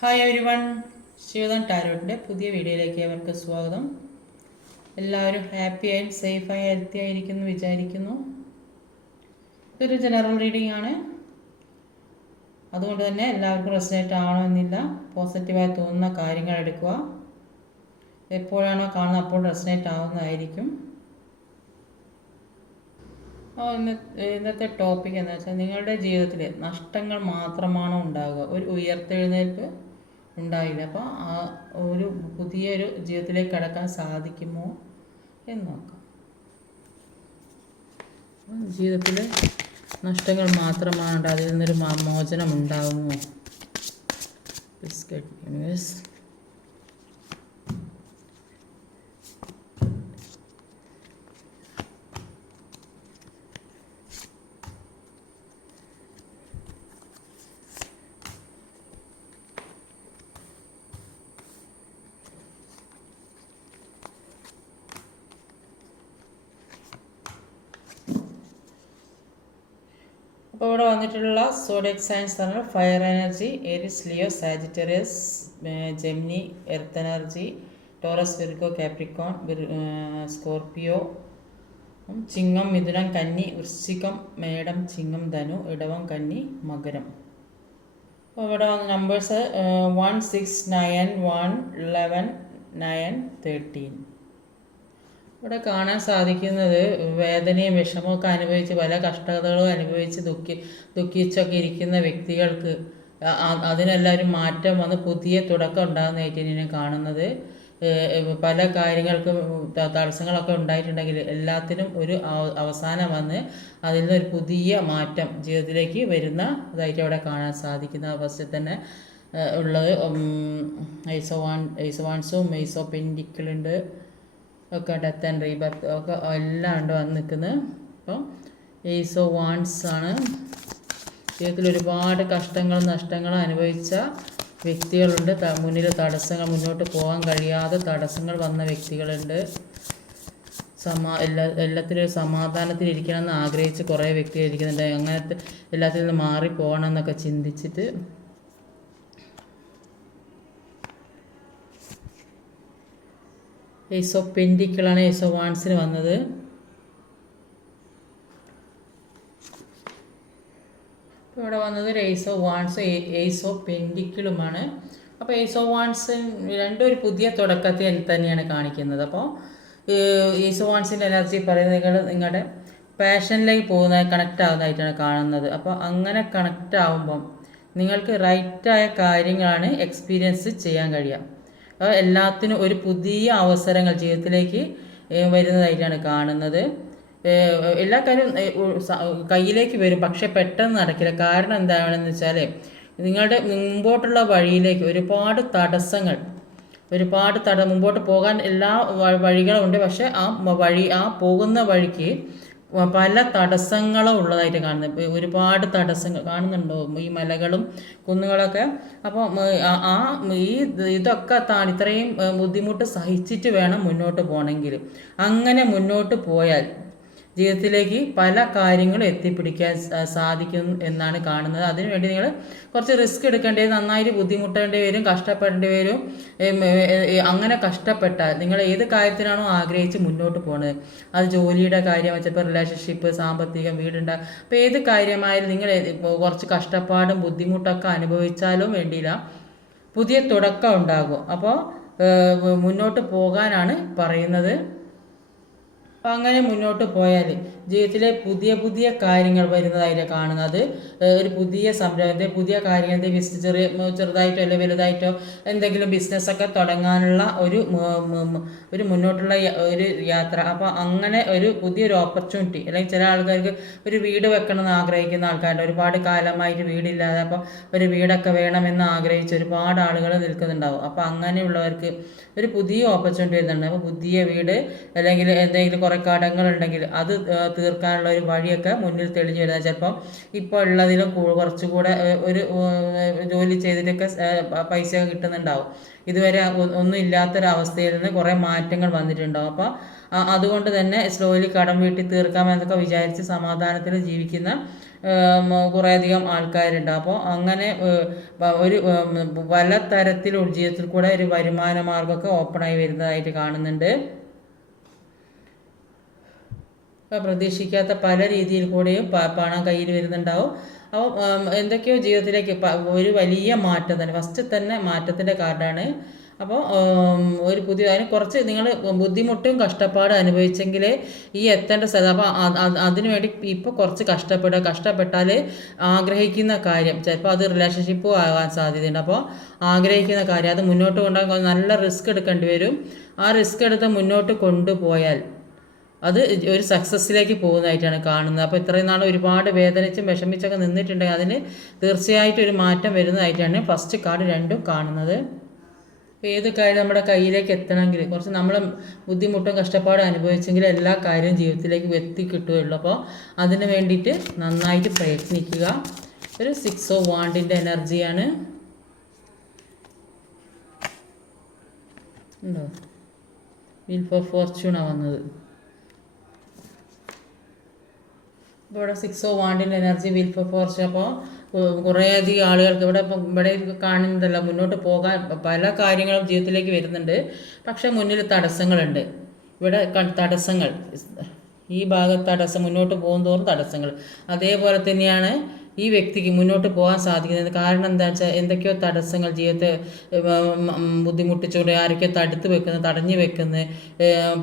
Hi every one, ശിവദാൻ ടാരോട്ടിൻ്റെ പുതിയ വീഡിയോയിലേക്ക് അവർക്ക് സ്വാഗതം. എല്ലാവരും ഹാപ്പിയായും സേഫായി ഹെൽത്തി ആയിരിക്കുന്നു വിചാരിക്കുന്നു. ഇതൊരു ജനറൽ റീഡിംഗ് ആണ്, അതുകൊണ്ട് തന്നെ എല്ലാവർക്കും റെസനേറ്റ് ആവണമെന്നില്ല. പോസിറ്റീവായി തോന്നുന്ന കാര്യങ്ങൾ എടുക്കുക. എപ്പോഴാണോ കാണുന്നത് അപ്പോൾ റെസനേറ്റ് ആവുന്നതായിരിക്കും. ഇന്നത്തെ ടോപ്പിക് എന്ന് വെച്ചാൽ, നിങ്ങളുടെ ജീവിതത്തിൽ നഷ്ടങ്ങൾ മാത്രമാണോ ഉണ്ടാവുക, ഒരു ഉയർത്തെഴുന്നേൽപ്പ് ഉണ്ടായില്ല. അപ്പോൾ ആ ഒരു പുതിയൊരു ജീവിതത്തിലേക്ക് കടക്കാൻ സാധിക്കുമോ എന്ന് നോക്കാം. ജീവിതത്തിൽ നഷ്ടങ്ങൾ മാത്രമാണ്, അതിൽ നിന്നൊരു മോചനം ഉണ്ടാകുമോ? അപ്പോൾ ഇവിടെ വന്നിട്ടുള്ള സോഡിയക് സയൻസ് എന്ന് പറഞ്ഞാൽ fire energy, Aries, Leo, Sagittarius, Gemini, earth energy, Taurus, Virgo, Capricorn, Scorpio, ചിങ്ങം, മിഥുനം, കന്നി, വൃശ്ചികം, മേടം, ചിങ്ങം, ധനു, ഇടവം, കന്നി, മകരം. അപ്പോൾ ഇവിടെ വന്ന നമ്പേഴ്സ് 1, 6, 9, 1, 11, 9, 13. ഇവിടെ കാണാൻ സാധിക്കുന്നത് വേദനയും വിഷമമൊക്കെ അനുഭവിച്ച് പല കഷ്ടതകളും അനുഭവിച്ച് ദുഃഖിച്ചൊക്കെ ഇരിക്കുന്ന വ്യക്തികൾക്ക് അതിനെല്ലാം ഒരു മാറ്റം വന്ന് പുതിയ തുടക്കം ഉണ്ടാകുന്നതായിട്ടാണ് ഞാൻ കാണുന്നത്. പല കാര്യങ്ങൾക്കും തടസ്സങ്ങളൊക്കെ ഉണ്ടായിട്ടുണ്ടെങ്കിൽ എല്ലാത്തിനും ഒരു അവസാനം വന്ന് അതിൽ നിന്നൊരു പുതിയ മാറ്റം ജീവിതത്തിലേക്ക് വരുന്ന ഇതായിട്ട് അവിടെ കാണാൻ സാധിക്കുന്ന അവസ്ഥയിൽ തന്നെ ഉള്ളത്. ഐസോ വാൺസും ഐസോ പെൻഡിക്കിളുണ്ട് ഒക്കെ, ഡെത്ത് ആൻഡ് റീബർത്ത് ഒക്കെ എല്ലാം ഉണ്ട് വന്ന് നിൽക്കുന്നത്. അപ്പം ഏസ് ഓഫ് വാൻഡ്സ് ആണ്. ജീവിതത്തിൽ ഒരുപാട് കഷ്ടങ്ങളും നഷ്ടങ്ങളും അനുഭവിച്ച വ്യക്തികളുണ്ട്. മുന്നിൽ തടസ്സങ്ങൾ, മുന്നോട്ട് പോകാൻ കഴിയാതെ തടസ്സങ്ങൾ വന്ന വ്യക്തികളുണ്ട്. എല്ലാത്തിലും സമാധാനത്തിലിരിക്കണം എന്ന് ആഗ്രഹിച്ച് കുറേ വ്യക്തികൾ ഇരിക്കുന്നുണ്ട്. അങ്ങനത്തെ എല്ലാത്തിൽ നിന്ന് മാറിപ്പോകണം എന്നൊക്കെ ചിന്തിച്ചിട്ട് ഏസ് ഓഫ് പെൻഡിക്കിളാണ് ഏസ് ഓഫ് വാൻഡ്സിന് വന്നത്. ഇവിടെ വന്നത് ace of wands, ace of പെൻഡിക്കിളുമാണ്. അപ്പോൾ ഏസ് ഓഫ് വാൻഡ്സ് രണ്ടും ഒരു പുതിയ തുടക്കത്തിൽ തന്നെയാണ് കാണിക്കുന്നത്. അപ്പോൾ ഏസ് ഓഫ് വാൻഡ്സിൻ്റെ എനർജി പറയുന്നത് നിങ്ങളുടെ പാഷനിലേക്ക് പോകുന്ന കണക്റ്റ് ആകുന്നതായിട്ടാണ് കാണുന്നത്. അപ്പോൾ അങ്ങനെ കണക്റ്റ് ആകുമ്പം നിങ്ങൾക്ക് റൈറ്റായ കാര്യങ്ങളാണ് എക്സ്പീരിയൻസ് ചെയ്യാൻ കഴിയുക. എല്ലാത്തിനും ഒരു പുതിയ അവസരങ്ങൾ ജീവിതത്തിലേക്ക് വരുന്നതായിട്ടാണ് കാണുന്നത്. എല്ലാ കാര്യവും കയ്യിലേക്ക് വരും, പക്ഷെ പെട്ടെന്ന് നടക്കില്ല. കാരണം എന്താണെന്ന് വെച്ചാൽ, നിങ്ങളുടെ മുമ്പോട്ടുള്ള വഴിയിലേക്ക് ഒരുപാട് തടസ്സങ്ങൾ, മുമ്പോട്ട് പോകാൻ എല്ലാ വഴികളും ഉണ്ട്. പക്ഷെ ആ പോകുന്ന വഴിക്ക് പല തടസ്സങ്ങളും ഉള്ളതായിട്ട് കാണുന്നത്. ഒരുപാട് തടസ്സങ്ങൾ കാണുന്നുണ്ടോ, ഈ മലകളും കുന്നുകളൊക്കെ. അപ്പോൾ ഇതൊക്കെ ഇത്രയും ബുദ്ധിമുട്ട് സഹിച്ചിട്ട് വേണം മുന്നോട്ട് പോകണമെങ്കിൽ. അങ്ങനെ മുന്നോട്ട് പോയാൽ ജീവിതത്തിലേക്ക് പല കാര്യങ്ങളും എത്തിപ്പിടിക്കാൻ സാധിക്കും എന്നാണ് കാണുന്നത്. അതിനുവേണ്ടി നിങ്ങൾ കുറച്ച് റിസ്ക് എടുക്കേണ്ടി വരും, നന്നായിട്ട് ബുദ്ധിമുട്ടേണ്ടി വരും, കഷ്ടപ്പെടേണ്ടി വരും. അങ്ങനെ കഷ്ടപ്പെട്ടാൽ നിങ്ങൾ ഏത് കാര്യത്തിനാണോ ആഗ്രഹിച്ച് മുന്നോട്ട് പോകുന്നത്, അത് ജോലിയുടെ കാര്യം, ചിലപ്പോൾ റിലേഷൻഷിപ്പ്, സാമ്പത്തികം, വീടുണ്ടാകും. അപ്പോൾ ഏത് കാര്യമായാലും നിങ്ങൾ കുറച്ച് കഷ്ടപ്പാടും ബുദ്ധിമുട്ടൊക്കെ അനുഭവിച്ചാലും വേണ്ടിയില്ല, പുതിയ തുടക്കം ഉണ്ടാകും. അപ്പോൾ മുന്നോട്ട് പോകാനാണ് പറയുന്നത്. അപ്പം അങ്ങനെ മുന്നോട്ട് പോയാൽ ജീവിതത്തിലെ പുതിയ പുതിയ കാര്യങ്ങൾ വരുന്നതായിട്ട് കാണുന്നത്. ഒരു പുതിയ സംരംഭത്തെ, പുതിയ കാര്യങ്ങളുടെ ചെറുതായിട്ടോ അല്ലെ വലുതായിട്ടോ എന്തെങ്കിലും ബിസിനസ്സൊക്കെ തുടങ്ങാനുള്ള ഒരു മുന്നോട്ടുള്ള ഒരു യാത്ര. അപ്പോൾ അങ്ങനെ ഒരു പുതിയൊരു ഓപ്പർച്യൂണിറ്റി, അല്ലെങ്കിൽ ചില ആൾക്കാർക്ക് ഒരു വീട് വെക്കണമെന്ന് ആഗ്രഹിക്കുന്ന ആൾക്കാരുണ്ട്. ഒരുപാട് കാലമായിട്ട് വീടില്ലാതെ, അപ്പോൾ ഒരു വീടൊക്കെ വേണമെന്ന് ആഗ്രഹിച്ച് ഒരുപാട് ആളുകൾ നിൽക്കുന്നുണ്ടാവും. അപ്പോൾ അങ്ങനെയുള്ളവർക്ക് ഒരു പുതിയ ഓപ്പർച്യൂണിറ്റി വരുന്നുണ്ട്. അപ്പോൾ പുതിയ വീട് അല്ലെങ്കിൽ എന്തെങ്കിലും കുറേ കടങ്ങളുണ്ടെങ്കിൽ അത് തീർക്കാനുള്ള ഒരു വഴിയൊക്കെ മുന്നിൽ തെളിഞ്ഞു വരുന്നത്. ചിലപ്പം ഇപ്പോൾ ഉള്ളതിലും കുറച്ചുകൂടെ ഒരു ജോലി ചെയ്തിട്ടൊക്കെ പൈസ കിട്ടുന്നുണ്ടാവും. ഇതുവരെ ഒന്നും ഇല്ലാത്തൊരവസ്ഥയിൽ നിന്ന് കുറേ മാറ്റങ്ങൾ വന്നിട്ടുണ്ടാവും. അപ്പോൾ അതുകൊണ്ട് തന്നെ സ്ലോലി കടം വീട്ടി തീർക്കാമെന്നൊക്കെ വിചാരിച്ച് സമാധാനത്തിൽ ജീവിക്കുന്ന കുറേയധികം ആൾക്കാരുണ്ട്. അപ്പോൾ അങ്ങനെ ഒരു പല തരത്തിലുള്ള ജീവിതത്തിൽ കൂടെ ഒരു വരുമാന മാർഗ്ഗമൊക്കെ ഓപ്പണായി വരുന്നതായിട്ട് കാണുന്നുണ്ട്. പ്രതീക്ഷിക്കാത്ത പല രീതിയിൽ കൂടെയും പണം കയ്യിൽ വരുന്നുണ്ടാവും. അപ്പോൾ എന്തൊക്കെയോ ജീവിതത്തിലേക്ക് ഒരു വലിയ മാറ്റം തന്നെ, ഫസ്റ്റ് തന്നെ മാറ്റത്തിൻ്റെ കാർഡാണ്. അപ്പോൾ ഒരു പുതിയ അതിന് കുറച്ച് നിങ്ങൾ ബുദ്ധിമുട്ടും കഷ്ടപ്പാടും അനുഭവിച്ചെങ്കിൽ ഈ എത്തേണ്ട സ്ഥലം. അപ്പോൾ അതിനു വേണ്ടി ഇപ്പോൾ കുറച്ച് കഷ്ടപ്പെട്ടാൽ ആഗ്രഹിക്കുന്ന കാര്യം ചിലപ്പോൾ അത് റിലേഷൻഷിപ്പും ആകാൻ സാധ്യതയുണ്ട്. അപ്പോൾ ആഗ്രഹിക്കുന്ന കാര്യം അത് മുന്നോട്ട് കൊണ്ടുപോകാൻ നല്ല റിസ്ക് എടുക്കേണ്ടി വരും. ആ റിസ്ക് എടുത്ത് മുന്നോട്ട് കൊണ്ടുപോയാൽ അത് ഒരു സക്സസ്സിലേക്ക് പോകുന്നതായിട്ടാണ് കാണുന്നത്. അപ്പോൾ ഇത്രയും നാൾ ഒരുപാട് വേദനിച്ചും വിഷമിച്ചൊക്കെ നിന്നിട്ടുണ്ടെങ്കിൽ അതിന് തീർച്ചയായിട്ടും ഒരു മാറ്റം വരുന്നതായിട്ടാണ് ഫസ്റ്റ് കാർഡ് രണ്ടും കാണുന്നത്. ഏത് കാര്യം നമ്മുടെ കയ്യിലേക്ക് എത്തണമെങ്കിൽ കുറച്ച് നമ്മൾ ബുദ്ധിമുട്ടും കഷ്ടപ്പാടും അനുഭവിച്ചെങ്കിൽ എല്ലാ കാര്യവും ജീവിതത്തിലേക്ക് എത്തിക്കിട്ടുകയുള്ളൂ. അപ്പോൾ അതിന് വേണ്ടിയിട്ട് നന്നായിട്ട് പ്രയത്നിക്കുക. ഒരു 6 ഓഫ് വാണ്ടിൻ്റെ എനർജിയാണ്. ഉണ്ടോ? വീൽ ഫോർ ഫോർച്യൂണാണ് വന്നത്. ഇപ്പോൾ ഇവിടെ 6 ഓഫ് വാണ്ടിൻ്റെ എനർജി, വീൽ ഫോർ ഫോർച്യൂൺ. അപ്പോൾ കുറേയധികം ആളുകൾക്ക് ഇവിടെ കാണുന്നതല്ല, മുന്നോട്ട് പോകാൻ പല കാര്യങ്ങളും ജീവിതത്തിലേക്ക് വരുന്നുണ്ട്. പക്ഷെ മുന്നിൽ തടസ്സങ്ങളുണ്ട്. ഇവിടെ തടസ്സങ്ങൾ, ഈ ഭാഗത്ത് മുന്നോട്ട് പോകും തോറും തടസ്സങ്ങൾ. അതേപോലെ തന്നെയാണ് ഈ വ്യക്തിക്ക് മുന്നോട്ട് പോകാൻ സാധിക്കുന്നത്. കാരണം എന്താ വെച്ചാൽ എന്തൊക്കെയോ തടസ്സങ്ങൾ ജീവിതത്തെ ബുദ്ധിമുട്ടിച്ചുകൊണ്ട് ആരൊക്കെയോ തടഞ്ഞു വെക്കുന്നത്,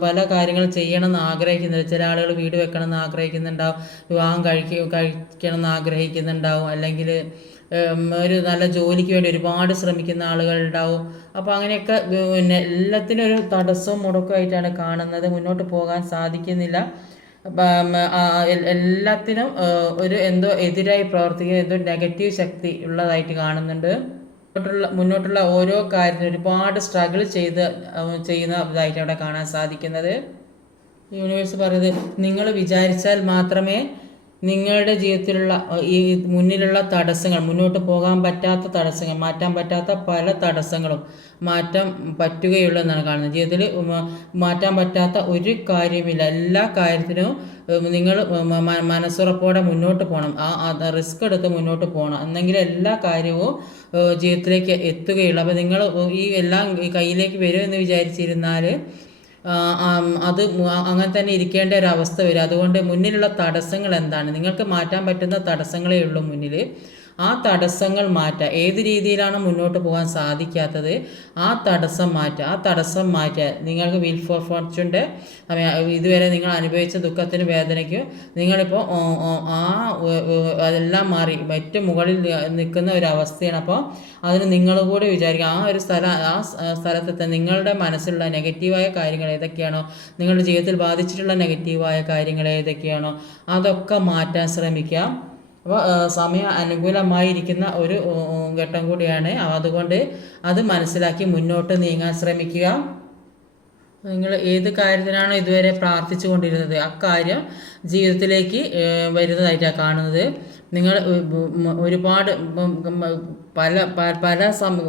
പല കാര്യങ്ങൾ ചെയ്യണമെന്ന് ആഗ്രഹിക്കുന്നുണ്ട്. ചില ആളുകൾ വീട് വെക്കണമെന്ന് ആഗ്രഹിക്കുന്നുണ്ടാവും, വിവാഹം കഴിക്കണമെന്ന് ആഗ്രഹിക്കുന്നുണ്ടാവും, അല്ലെങ്കിൽ ഒരു നല്ല ജോലിക്ക് വേണ്ടി ഒരുപാട് ശ്രമിക്കുന്ന ആളുകളുണ്ടാവും. അപ്പോൾ അങ്ങനെയൊക്കെ എല്ലാത്തിനും ഒരു തടസ്സവും മുടക്കമായിട്ടാണ് കാണുന്നത്. മുന്നോട്ട് പോകാൻ സാധിക്കുന്നില്ല. എല്ലാത്തിനും ഒരു എന്തോ എതിരായി പ്രവർത്തിക്കുന്ന എന്തോ നെഗറ്റീവ് ശക്തി ഉള്ളതായിട്ട് കാണുന്നുണ്ട്. മുന്നോട്ടുള്ള ഓരോ കാര്യത്തിനും ഒരുപാട് സ്ട്രഗിൾ ചെയ്യുന്നതായിട്ട് അവിടെ കാണാൻ സാധിക്കുന്നത്. യൂണിവേഴ്സ് പറയുന്നത് നിങ്ങൾ വിചാരിച്ചാൽ മാത്രമേ നിങ്ങളുടെ ജീവിതത്തിലുള്ള ഈ മുന്നിലുള്ള തടസ്സങ്ങൾ, മുന്നോട്ട് പോകാൻ പറ്റാത്ത തടസ്സങ്ങൾ, മാറ്റാൻ പറ്റാത്ത പല തടസ്സങ്ങളും മാറ്റാൻ പറ്റുകയുള്ളൂ എന്നാണ് കാണുന്നത്. ജീവിതത്തിൽ മാറ്റാൻ പറ്റാത്ത ഒരു കാര്യമില്ല. എല്ലാ കാര്യത്തിനും നിങ്ങൾ മനസ്സുറപ്പോടെ മുന്നോട്ട് പോകണം. റിസ്ക് എടുത്ത് മുന്നോട്ട് പോകണം. എന്നെങ്കിൽ എല്ലാ കാര്യവും ജീവിതത്തിലേക്ക് എത്തുകയുള്ളൂ. അപ്പോൾ നിങ്ങൾ ഈ എല്ലാം കയ്യിലേക്ക് വരുമെന്ന് വിചാരിച്ചിരുന്നാൽ അത് അങ്ങനെ തന്നെ ഇരിക്കേണ്ട ഒരു അവസ്ഥ വരും. അതുകൊണ്ട് മുന്നിലുള്ള തടസ്സങ്ങൾ എന്താണ്, നിങ്ങൾക്ക് മാറ്റാൻ പറ്റുന്ന തടസ്സങ്ങളേ ഉള്ളൂ മുന്നിൽ. ആ തടസ്സങ്ങൾ മാറ്റുക. ഏത് രീതിയിലാണ് മുന്നോട്ട് പോകാൻ സാധിക്കാത്തത് ആ തടസ്സം മാറ്റുക. നിങ്ങൾക്ക് വീൽ ഫോർ ഫോർച്യൂണിൻ്റെ ഇതുവരെ നിങ്ങൾ അനുഭവിച്ച ദുഃഖത്തിന് വേദനയ്ക്കും നിങ്ങളിപ്പോൾ അതെല്ലാം മാറി ഏറ്റവും മുകളിൽ നിൽക്കുന്ന ഒരു അവസ്ഥയാണ്. അപ്പോൾ അതിന് നിങ്ങൾ കൂടി വിചാരിക്കുക, ആ സ്ഥലത്തെ നിങ്ങളുടെ മനസ്സിലുള്ള നെഗറ്റീവായ കാര്യങ്ങൾ ഏതൊക്കെയാണോ, നിങ്ങളുടെ ജീവിതത്തിൽ ബാധിച്ചിട്ടുള്ള നെഗറ്റീവായ കാര്യങ്ങൾ ഏതൊക്കെയാണോ അതൊക്കെ മാറ്റാൻ ശ്രമിക്കാം. അപ്പോൾ സമയം അനുകൂലമായിരിക്കുന്ന ഒരു ഘട്ടം കൂടിയാണ്. അതുകൊണ്ട് അത് മനസ്സിലാക്കി മുന്നോട്ട് നീങ്ങാൻ ശ്രമിക്കുക. നിങ്ങൾ ഏത് കാര്യത്തിനാണോ ഇതുവരെ പ്രാർത്ഥിച്ചു കൊണ്ടിരുന്നത് അക്കാര്യം ജീവിതത്തിലേക്ക് വരുന്നതായിട്ടാണ് കാണുന്നത്. നിങ്ങൾ ഒരുപാട്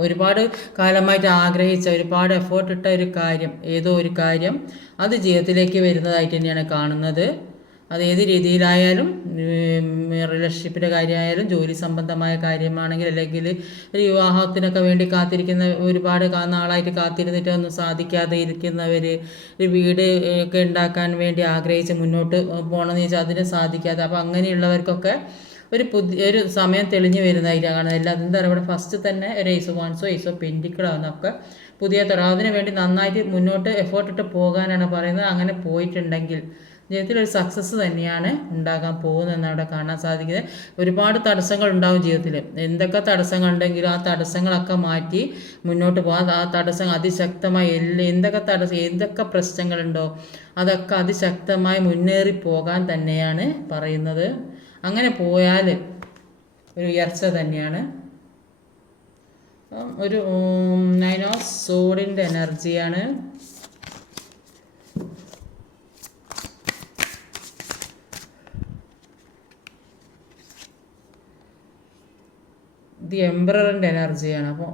ഒരുപാട് കാലമായിട്ട് ആഗ്രഹിച്ച, ഒരുപാട് എഫേർട്ട് ഇട്ട ഒരു കാര്യം, ഏതോ ഒരു കാര്യം അത് ജീവിതത്തിലേക്ക് വരുന്നതായിട്ട് തന്നെയാണ് കാണുന്നത്. അത് ഏത് രീതിയിലായാലും, റിലേഷൻഷിപ്പിൻ്റെ കാര്യമായാലും, ജോലി സംബന്ധമായ കാര്യമാണെങ്കിൽ, അല്ലെങ്കിൽ ഒരു വിവാഹത്തിനൊക്കെ വേണ്ടി കാത്തിരിക്കുന്ന, ഒരുപാട് നാളായിട്ട് കാത്തിരുന്നിട്ട് ഒന്നും സാധിക്കാതെ ഇരിക്കുന്നവർ, ഒരു വീട് ഒക്കെ ഉണ്ടാക്കാൻ വേണ്ടി ആഗ്രഹിച്ച് മുന്നോട്ട് പോകണമെന്ന് ചോദിച്ചാൽ അതിന് സാധിക്കാതെ, അപ്പോൾ അങ്ങനെയുള്ളവർക്കൊക്കെ ഒരു സമയം തെളിഞ്ഞു വരുന്നതായിട്ടാണ് കാണുന്നത്. എന്താ പറയുക, ഇവിടെ ഫസ്റ്റ് തന്നെ ഒരു ഏസ് ഓഫ് വാൻസോ ഏസ് ഓഫ് പെൻറ്റിക്കിളാണെന്നൊക്കെ പുതിയ അതിന് വേണ്ടി നന്നായിട്ട് മുന്നോട്ട് എഫേർട്ട് ഇട്ട് പോകാനാണ് പറയുന്നത്. അങ്ങനെ പോയിട്ടുണ്ടെങ്കിൽ ജീവിതത്തിൽ ഒരു സക്സസ് തന്നെയാണ് ഉണ്ടാകാൻ പോകുന്നതെന്ന് അവിടെ കാണാൻ സാധിക്കുന്നത്. ഒരുപാട് തടസ്സങ്ങൾ ഉണ്ടാവും ജീവിതത്തിൽ. എന്തൊക്കെ തടസ്സങ്ങളുണ്ടെങ്കിലും ആ തടസ്സങ്ങളൊക്കെ മാറ്റി മുന്നോട്ട് പോകാൻ, ആ തടസ്സങ്ങൾ അതിശക്തമായി എന്തൊക്കെ പ്രശ്നങ്ങളുണ്ടോ അതൊക്കെ അതിശക്തമായി മുന്നേറി പോകാൻ തന്നെയാണ് പറയുന്നത്. അങ്ങനെ പോയാൽ ഒരു ഉയർച്ച തന്നെയാണ്. ഒരു 9 ഓഫ് സോഡിൻ്റെ എനർജിയാണ്. ദി എംപററിൻ്റെ എനർജിയാണ്. അപ്പോൾ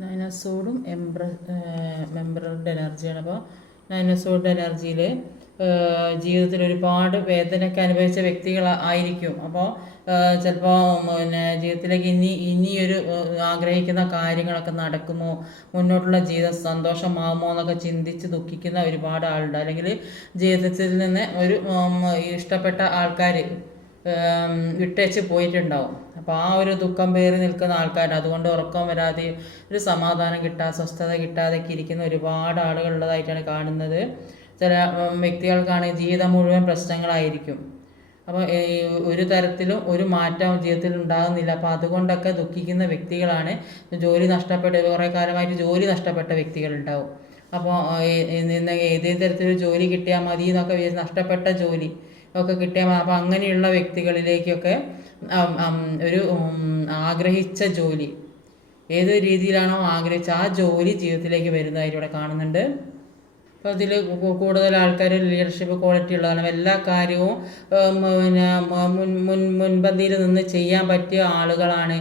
നൈനസോഡും എംപററിൻ്റെ എനർജിയാണ്. അപ്പോൾ നൈനസോഡിൻ്റെ എനർജിയിൽ ജീവിതത്തിൽ ഒരുപാട് വേദനയൊക്കെ അനുഭവിച്ച വ്യക്തികൾ ആയിരിക്കും. അപ്പോൾ ചിലപ്പോൾ ജീവിതത്തിലേക്ക് ഇനിയൊരു ആഗ്രഹിക്കുന്ന കാര്യങ്ങളൊക്കെ നടക്കുമോ, മുന്നോട്ടുള്ള ജീവിതം സന്തോഷമാകുമോ എന്നൊക്കെ ചിന്തിച്ച് ദുഃഖിക്കുന്ന ഒരുപാട് ആളുണ്ട്. അല്ലെങ്കിൽ ജീവിതത്തിൽ നിന്ന് ഒരു ഇഷ്ടപ്പെട്ട ആൾക്കാർ വിട്ടേച്ച് പോയിട്ടുണ്ടാവും. അപ്പോൾ ആ ഒരു ദുഃഖം പേറി നിൽക്കുന്ന ആൾക്കാർ, അതുകൊണ്ട് ഉറക്കം വരാതെ ഒരു സമാധാനം കിട്ടാതെ സ്വസ്ഥത കിട്ടാതെയൊക്കെ ഇരിക്കുന്ന ഒരുപാട് ആളുകളുള്ളതായിട്ടാണ് കാണുന്നത്. ചില വ്യക്തികൾക്കാണെങ്കിൽ ജീവിതം മുഴുവൻ പ്രശ്നങ്ങളായിരിക്കും. അപ്പോൾ ഒരു തരത്തിലും ഒരു മാറ്റം ജീവിതത്തിൽ ഉണ്ടാകുന്നില്ല. അപ്പോൾ അതുകൊണ്ടൊക്കെ ദുഃഖിക്കുന്ന വ്യക്തികളാണ്. ജോലി നഷ്ടപ്പെട്ട് കുറേ കാലമായിട്ട് ജോലി നഷ്ടപ്പെട്ട വ്യക്തികളുണ്ടാവും. അപ്പോൾ ഏതേ തരത്തിലൊരു ജോലി കിട്ടിയാൽ മതി എന്നൊക്കെ നഷ്ടപ്പെട്ട ജോലി ഒക്കെ കിട്ടിയാൽ അപ്പോൾ അങ്ങനെയുള്ള വ്യക്തികളിലേക്കൊക്കെ ഒരു ആഗ്രഹിച്ച ജോലി, ഏത് രീതിയിലാണോ ആഗ്രഹിച്ച ആ ജോലി ജീവിതത്തിലേക്ക് വരുന്നതായിട്ട് ഇവിടെ കാണുന്നുണ്ട്. അപ്പോൾ ഇതിൽ കൂടുതൽ ആൾക്കാർ ലീഡർഷിപ്പ് ക്വാളിറ്റി ഉള്ളതാണ്. എല്ലാ കാര്യവും പിന്നെ മുൻപന്തിയിൽ നിന്ന് ചെയ്യാൻ പറ്റിയ ആളുകളാണ്.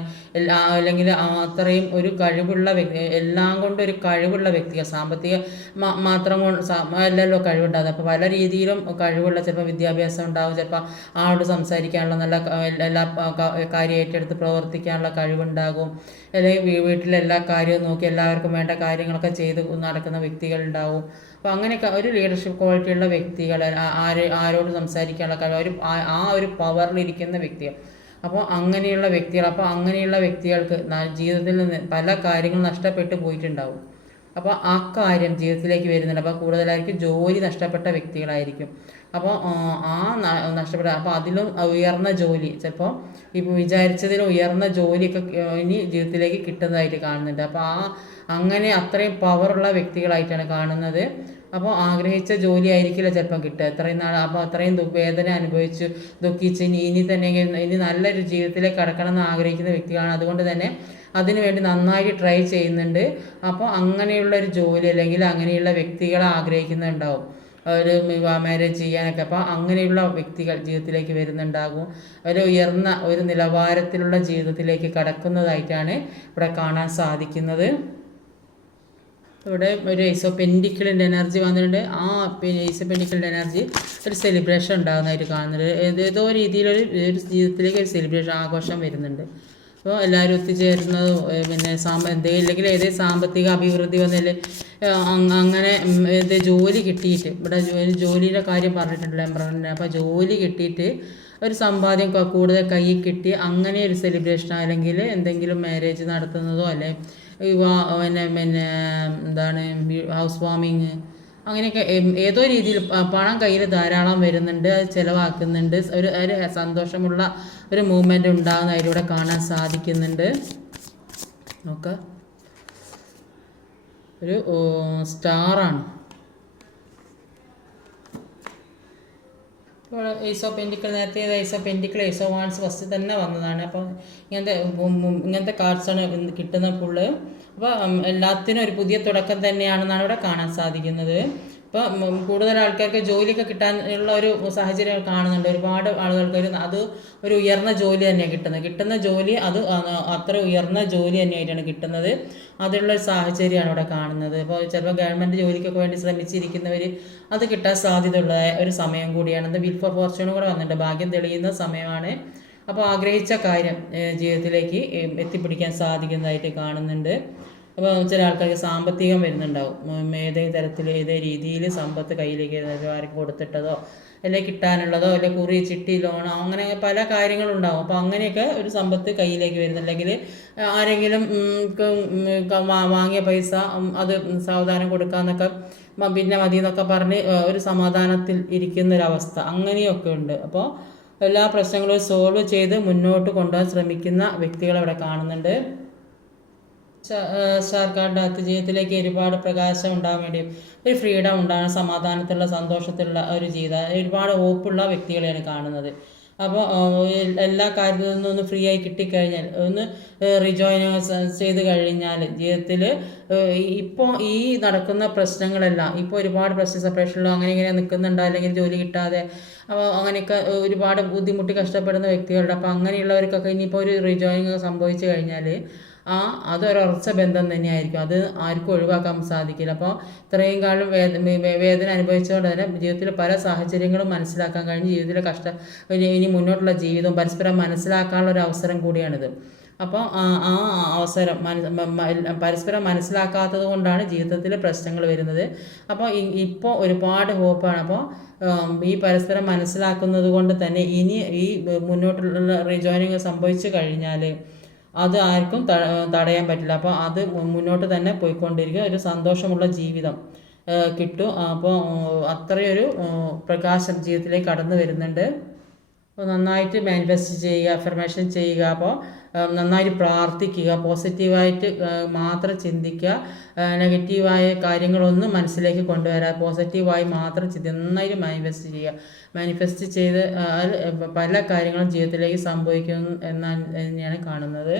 അല്ലെങ്കിൽ അത്രയും ഒരു കഴിവുള്ള വ്യക്തി, എല്ലാം കൊണ്ടും ഒരു കഴിവുള്ള വ്യക്തികൾ. സാമ്പത്തിക മാത്രം കൊണ്ട് അല്ലല്ലോ കഴിവുണ്ടാകുന്നത്. അപ്പോൾ പല രീതിയിലും കഴിവുള്ള, ചിലപ്പോൾ വിദ്യാഭ്യാസം ഉണ്ടാവും, ചിലപ്പോൾ ആളോട് സംസാരിക്കാനുള്ള നല്ല എല്ലാ കാര്യം ഏറ്റെടുത്ത് പ്രവർത്തിക്കാനുള്ള കഴിവുണ്ടാകും. അല്ലെങ്കിൽ വീട്ടിലെ എല്ലാ കാര്യവും നോക്കി എല്ലാവർക്കും വേണ്ട കാര്യങ്ങളൊക്കെ ചെയ്ത് നടക്കുന്ന വ്യക്തികളുണ്ടാവും. അപ്പോൾ അങ്ങനെയൊക്കെ ഒരു ലീഡർഷിപ്പ് ക്വാളിറ്റിയുള്ള വ്യക്തികൾ, ആരോട് സംസാരിക്കാനുള്ള കഴിവ്, ആ ഒരു പവറിലിരിക്കുന്ന വ്യക്തികൾ. അപ്പോൾ അങ്ങനെയുള്ള വ്യക്തികൾ, അപ്പോൾ അങ്ങനെയുള്ള വ്യക്തികൾക്ക് ജീവിതത്തിൽ നിന്ന് പല കാര്യങ്ങളും നഷ്ടപ്പെട്ടു പോയിട്ടുണ്ടാവും. അപ്പോൾ ആ കാര്യം ജീവിതത്തിലേക്ക് വരുന്നുണ്ട്. അപ്പോൾ കൂടുതലായിരിക്കും ജോലി നഷ്ടപ്പെട്ട വ്യക്തികളായിരിക്കും. അപ്പോൾ ആ നഷ്ടപ്പെട്ട, അപ്പോൾ അതിലും ഉയർന്ന ജോലി, ചിലപ്പോൾ ഇപ്പോൾ വിചാരിച്ചതിലും ഉയർന്ന ജോലിയൊക്കെ ഇനി ജീവിതത്തിലേക്ക് കിട്ടുന്നതായിട്ട് കാണുന്നുണ്ട്. അപ്പോൾ അങ്ങനെ അത്രയും പവറുള്ള വ്യക്തികളായിട്ടാണ് കാണുന്നത്. അപ്പോൾ ആഗ്രഹിച്ച ജോലി ആയിരിക്കില്ല ചിലപ്പം കിട്ടുക ഇത്രയും നാൾ. അപ്പോൾ അത്രയും വേദന അനുഭവിച്ച് ദുഃഖിച്ച് ഇനി നല്ലൊരു ജീവിതത്തിലേക്ക് കടക്കണം എന്ന് ആഗ്രഹിക്കുന്ന വ്യക്തികളാണ്. അതുകൊണ്ട് തന്നെ അതിനുവേണ്ടി നന്നായിട്ട് ട്രൈ ചെയ്യുന്നുണ്ട്. അപ്പോൾ അങ്ങനെയുള്ളൊരു ജോലി അല്ലെങ്കിൽ അങ്ങനെയുള്ള വ്യക്തികളെ ആഗ്രഹിക്കുന്നുണ്ടാവും, ഒരു മാരേജ് ചെയ്യാനൊക്കെ. അപ്പോൾ അങ്ങനെയുള്ള വ്യക്തികൾ ജീവിതത്തിലേക്ക് വരുന്നുണ്ടാകും. ഉയർന്ന ഒരു നിലവാരത്തിലുള്ള ജീവിതത്തിലേക്ക് കടക്കുന്നതായിട്ടാണ് ഇവിടെ കാണാൻ സാധിക്കുന്നത്. ഇവിടെ ഒരു ഏസ് ഓഫ് പെൻഡിക്കിളിൻ്റെ എനർജി വന്നിട്ടുണ്ട്. ആ ഏസ് ഓഫ് പെൻഡിക്കിളിൻ്റെ എനർജി ഒരു സെലിബ്രേഷൻ ഉണ്ടാകുന്നതായിട്ട് കാണുന്നുണ്ട്. ഏതോ രീതിയിലൊരു ജീവിതത്തിലേക്ക് ഒരു സെലിബ്രേഷൻ, ആഘോഷം വരുന്നുണ്ട്. അപ്പോൾ എല്ലാവരും ഒത്തുചേരുന്നത്, പിന്നെ അല്ലെങ്കിൽ ഏതേ സാമ്പത്തിക അഭിവൃദ്ധി വന്നതിൽ അങ്ങനെ ജോലി കിട്ടിയിട്ട്, ഇവിടെ ജോലിയുടെ കാര്യം പറഞ്ഞിട്ടുണ്ടല്ലോ എംബ്രറിന്. അപ്പോൾ ജോലി കിട്ടിയിട്ട് ഒരു സമ്പാദ്യം കൂടുതൽ കയ്യിൽ കിട്ടി അങ്ങനെ ഒരു സെലിബ്രേഷൻ, അല്ലെങ്കിൽ എന്തെങ്കിലും മാരേജ് നടത്തുന്നതോ അല്ലെ പിന്നെ എന്താണ് ഹൗസ് വാമിങ്, അങ്ങനെയൊക്കെ ഏതോ രീതിയിൽ പണം കയ്യിൽ ധാരാളം വരുന്നുണ്ട്, അത് ചിലവാക്കുന്നുണ്ട്. ഒരു സന്തോഷമുള്ള ഒരു മൂവ്മെൻ്റ് ഉണ്ടാകുന്നതായിട്ട് ഇവിടെ കാണാൻ സാധിക്കുന്നുണ്ട്. നോക്കാം, ഒരു സ്റ്റാറാണ്. ഇപ്പോൾ ഏസ് ഓഫ് പെൻഡിക്കിൾ, നേരത്തെ ace of pentacles, ace of wands first തന്നെ വന്നതാണ്. അപ്പോൾ ഇങ്ങനത്തെ കാർഡ്സാണ് കിട്ടുന്ന ഫുള്ള്. അപ്പോൾ എല്ലാത്തിനും ഒരു പുതിയ തുടക്കം തന്നെയാണെന്നാണ് ഇവിടെ കാണാൻ സാധിക്കുന്നത്. ഇപ്പോൾ കൂടുതൽ ആൾക്കാർക്ക് ജോലിയൊക്കെ കിട്ടാനുള്ള ഒരു സാഹചര്യം കാണുന്നുണ്ട്. ഒരുപാട് ആളുകൾക്ക് അത് ഒരു ഉയർന്ന ജോലി തന്നെയാണ് കിട്ടുന്ന ജോലി, അത് അത്ര ഉയർന്ന ജോലി തന്നെയായിട്ടാണ് കിട്ടുന്നത്. അതിലുള്ള ഒരു സാഹചര്യമാണ് ഇവിടെ കാണുന്നത്. അപ്പോൾ ചിലപ്പോൾ ഗവൺമെൻറ് ജോലിക്കൊക്കെ വേണ്ടി ശ്രമിച്ചിരിക്കുന്നവർ അത് കിട്ടാൻ സാധ്യതയുള്ള ഒരു സമയം കൂടിയാണ്. അത് വിൽ ഫോർ ഫോർച്യൂണും കൂടെ വന്നിട്ടുണ്ട്, ഭാഗ്യം തെളിയുന്ന സമയമാണ്. അപ്പോൾ ആഗ്രഹിച്ച കാര്യം ജീവിതത്തിലേക്ക് എത്തിപ്പിടിക്കാൻ സാധിക്കുന്നതായിട്ട് കാണുന്നുണ്ട്. അപ്പോൾ ചില ആൾക്കാർക്ക് സാമ്പത്തികം വരുന്നുണ്ടാവും, ഏതേ തരത്തിൽ ഏതേ രീതിയിൽ സമ്പത്ത് കയ്യിലേക്ക് ആർക്കും കൊടുത്തിട്ടതോ അല്ലെങ്കിൽ കിട്ടാനുള്ളതോ അല്ലെങ്കിൽ കുറി ചിട്ടി ലോണോ അങ്ങനെ പല കാര്യങ്ങളുണ്ടാവും. അപ്പോൾ അങ്ങനെയൊക്കെ ഒരു സമ്പത്ത് കയ്യിലേക്ക് വരുന്നുണ്ടെങ്കിൽ ആരെങ്കിലും വാങ്ങിയ പൈസ അത് സാവധാനം കൊടുക്കാമെന്നൊക്കെ പിന്നെ മതി എന്നൊക്കെ പറഞ്ഞ് ഒരു സമാധാനത്തിൽ ഇരിക്കുന്നൊരവസ്ഥ അങ്ങനെയൊക്കെ ഉണ്ട്. അപ്പോൾ എല്ലാ പ്രശ്നങ്ങളും സോൾവ് ചെയ്ത് മുന്നോട്ട് കൊണ്ടുപോകാൻ ശ്രമിക്കുന്ന വ്യക്തികളെ ഇവിടെ കാണുന്നുണ്ട്. സ്റ്റാർ കാർഡിനകത്ത് ജീവിതത്തിലേക്ക് ഒരുപാട് പ്രകാശം ഉണ്ടാകാൻ വേണ്ടി, ഒരു ഫ്രീഡം ഉണ്ടാകാൻ, സമാധാനത്തിലുള്ള സന്തോഷത്തിലുള്ള ഒരു ജീവിതം, ഒരുപാട് ഹോപ്പുള്ള വ്യക്തികളെയാണ് കാണുന്നത്. അപ്പോൾ എല്ലാ കാര്യത്തിൽ നിന്നും ഒന്ന് ഫ്രീ ആയി കിട്ടിക്കഴിഞ്ഞാൽ, ഒന്ന് റിജോയിൻ ചെയ്ത് കഴിഞ്ഞാൽ ജീവിതത്തിൽ ഇപ്പോൾ ഈ നടക്കുന്ന പ്രശ്നങ്ങളെല്ലാം, ഇപ്പോൾ ഒരുപാട് പ്രശ്നം സെപ്പറേഷനിലോ അങ്ങനെ ഇങ്ങനെ നിൽക്കുന്നുണ്ടോ, അല്ലെങ്കിൽ ജോലി കിട്ടാതെ അപ്പോൾ അങ്ങനെയൊക്കെ ഒരുപാട് ബുദ്ധിമുട്ടി കഷ്ടപ്പെടുന്ന വ്യക്തികളുടെ, അപ്പോൾ അങ്ങനെയുള്ളവർക്കൊക്കെ ഇനിയിപ്പോൾ ഒരു റിജോയിനിങ് സംഭവിച്ചു കഴിഞ്ഞാൽ അതൊരുറച്ച ബന്ധം തന്നെയായിരിക്കും. അത് ആർക്കും ഒഴിവാക്കാൻ സാധിക്കില്ല. അപ്പോൾ ഇത്രയും കാലം വേദന അനുഭവിച്ചുകൊണ്ട് തന്നെ ജീവിതത്തിൽ പല സാഹചര്യങ്ങളും മനസ്സിലാക്കാൻ കഴിഞ്ഞ് ജീവിതത്തിലെ ഇനി മുന്നോട്ടുള്ള ജീവിതം പരസ്പരം മനസ്സിലാക്കാനുള്ള ഒരു അവസരം കൂടിയാണിത്. അപ്പോൾ ആ അവസരം പരസ്പരം മനസ്സിലാക്കാത്തത് കൊണ്ടാണ് ജീവിതത്തിൽ പ്രശ്നങ്ങൾ വരുന്നത്. അപ്പോൾ ഇപ്പോൾ ഒരുപാട് ഹോപ്പാണ്. അപ്പോൾ ഈ പരസ്പരം മനസ്സിലാക്കുന്നത് കൊണ്ട് തന്നെ ഇനി ഈ മുന്നോട്ടുള്ള റീജോയിനിങ് സംഭവിച്ചു കഴിഞ്ഞാൽ അത് ആർക്കും തടയാൻ പറ്റില്ല. അപ്പോൾ അത് മുന്നോട്ട് തന്നെ പോയിക്കൊണ്ടിരിക്കുക, ഒരു സന്തോഷമുള്ള ജീവിതം കിട്ടും. അപ്പോൾ അത്രയൊരു പ്രകാശം ജീവിതത്തിലേക്ക് കടന്നു വരുന്നുണ്ട്. അപ്പോൾ നന്നായിട്ട് മാനിഫെസ്റ്റ് ചെയ്യുക, അഫർമേഷൻ ചെയ്യുക. അപ്പോൾ നന്നായിട്ട് പ്രാർത്ഥിക്കുക, പോസിറ്റീവായിട്ട് മാത്രം ചിന്തിക്കുക, നെഗറ്റീവായ കാര്യങ്ങളൊന്നും മനസ്സിലേക്ക് കൊണ്ടുവരാം, പോസിറ്റീവായി മാത്രം നന്നായിട്ട് മാനിഫെസ്റ്റ് ചെയ്യുക. മാനിഫെസ്റ്റ് ചെയ്ത് പല കാര്യങ്ങളും ജീവിതത്തിലേക്ക് സംഭവിക്കും എന്നാണ് തന്നെയാണ് കാണുന്നത്.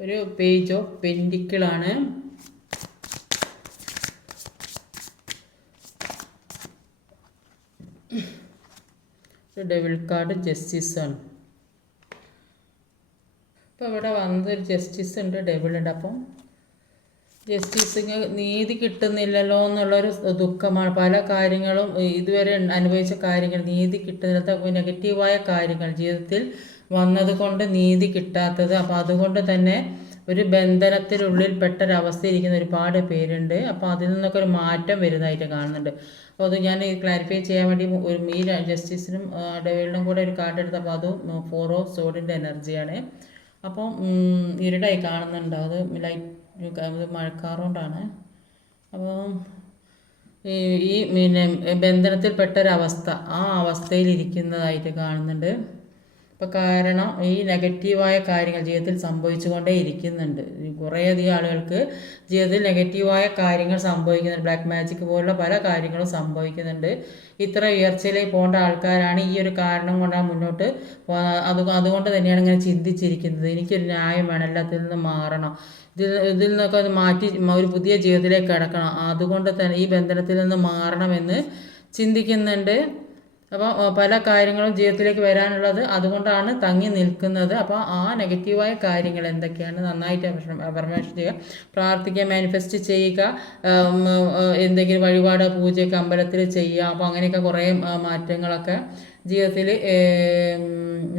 ഒരു പേജ് ഓഫ് പെൻഡിക്കിളാണ്. ഡെവിൾ കാർഡ് ജസ്റ്റിസ് ആണ്. ഇപ്പോൾ ഇവിടെ വന്നൊരു ജസ്റ്റിസ് ഉണ്ട്, ഡെവിൾ ഉണ്ട്. അപ്പം ജസ്റ്റിസിന് നീതി കിട്ടുന്നില്ലല്ലോ എന്നുള്ളൊരു ദുഃഖമാണ്. പല കാര്യങ്ങളും ഇതുവരെ അനുഭവിച്ച കാര്യങ്ങൾ നീതി കിട്ടുന്നില്ലാത്ത നെഗറ്റീവായ കാര്യങ്ങൾ ജീവിതത്തിൽ വന്നത് കൊണ്ട് നീതി കിട്ടാത്തത്. അപ്പോൾ അതുകൊണ്ട് തന്നെ ഒരു ബന്ധനത്തിനുള്ളിൽ പെട്ടൊരവസ്ഥ ഇരിക്കുന്ന ഒരുപാട് പേരുണ്ട്. അപ്പോൾ അതിൽ നിന്നൊക്കെ ഒരു മാറ്റം വരുന്നതായിട്ട് കാണുന്നുണ്ട്. അപ്പോൾ അത് ഞാൻ ക്ലാരിഫൈ ചെയ്യാൻ വേണ്ടി ഈ ജസ്റ്റിസിനും ഡെവിളിനും കൂടെ ഒരു കാർഡ് എടുത്തപ്പോൾ അതും 4 ഓഫ് സോഡിൻ്റെ എനർജിയാണ്. അപ്പം ഇരുടായി കാണുന്നുണ്ട്, അത് ലൈറ്റ് മഴക്കാറുകൊണ്ടാണ്. അപ്പം ഈ ബന്ധനത്തിൽപ്പെട്ടൊരവസ്ഥ ആ അവസ്ഥയിലിരിക്കുന്നതായിട്ട് കാണുന്നുണ്ട്. അപ്പോൾ കാരണം ഈ നെഗറ്റീവായ കാര്യങ്ങൾ ജീവിതത്തിൽ സംഭവിച്ചുകൊണ്ടേ ഇരിക്കുന്നുണ്ട്. കുറേയധികം ആളുകൾക്ക് ജീവിതത്തിൽ നെഗറ്റീവായ കാര്യങ്ങൾ സംഭവിക്കുന്നുണ്ട്. ബ്ലാക്ക് മാജിക് പോലുള്ള പല കാര്യങ്ങളും സംഭവിക്കുന്നുണ്ട്. ഇത്ര ഉയർച്ചയിലേക്ക് പോകേണ്ട ആൾക്കാരാണ് ഈ ഒരു കാരണം കൊണ്ടാണ് മുന്നോട്ട് അതുകൊണ്ട് തന്നെയാണ് ഇങ്ങനെ ചിന്തിച്ചിരിക്കുന്നത്. എനിക്കൊരു ന്യായം വേണം, എല്ലാത്തിൽ നിന്നും മാറണം, ഇതിൽ നിന്നൊക്കെ അത് മാറ്റി ഒരു പുതിയ ജീവിതത്തിലേക്ക് കിടക്കണം, അതുകൊണ്ട് തന്നെ ഈ ബന്ധനത്തിൽ നിന്ന് മാറണമെന്ന് ചിന്തിക്കുന്നുണ്ട്. അപ്പോൾ പല കാര്യങ്ങളും ജീവിതത്തിലേക്ക് വരാനുള്ളത് അതുകൊണ്ടാണ് തങ്ങി നിൽക്കുന്നത്. അപ്പോൾ ആ നെഗറ്റീവായ കാര്യങ്ങൾ എന്തൊക്കെയാണ് നന്നായിട്ട് അഫർമേഷൻ ചെയ്യുക, പ്രാർത്ഥിക്കുക, മാനിഫെസ്റ്റ് ചെയ്യുക, എന്തെങ്കിലും വഴിപാട് പൂജയൊക്കെ അമ്പലത്തിൽ ചെയ്യുക. അപ്പോൾ അങ്ങനെയൊക്കെ കുറേ മാറ്റങ്ങളൊക്കെ ജീവിതത്തിൽ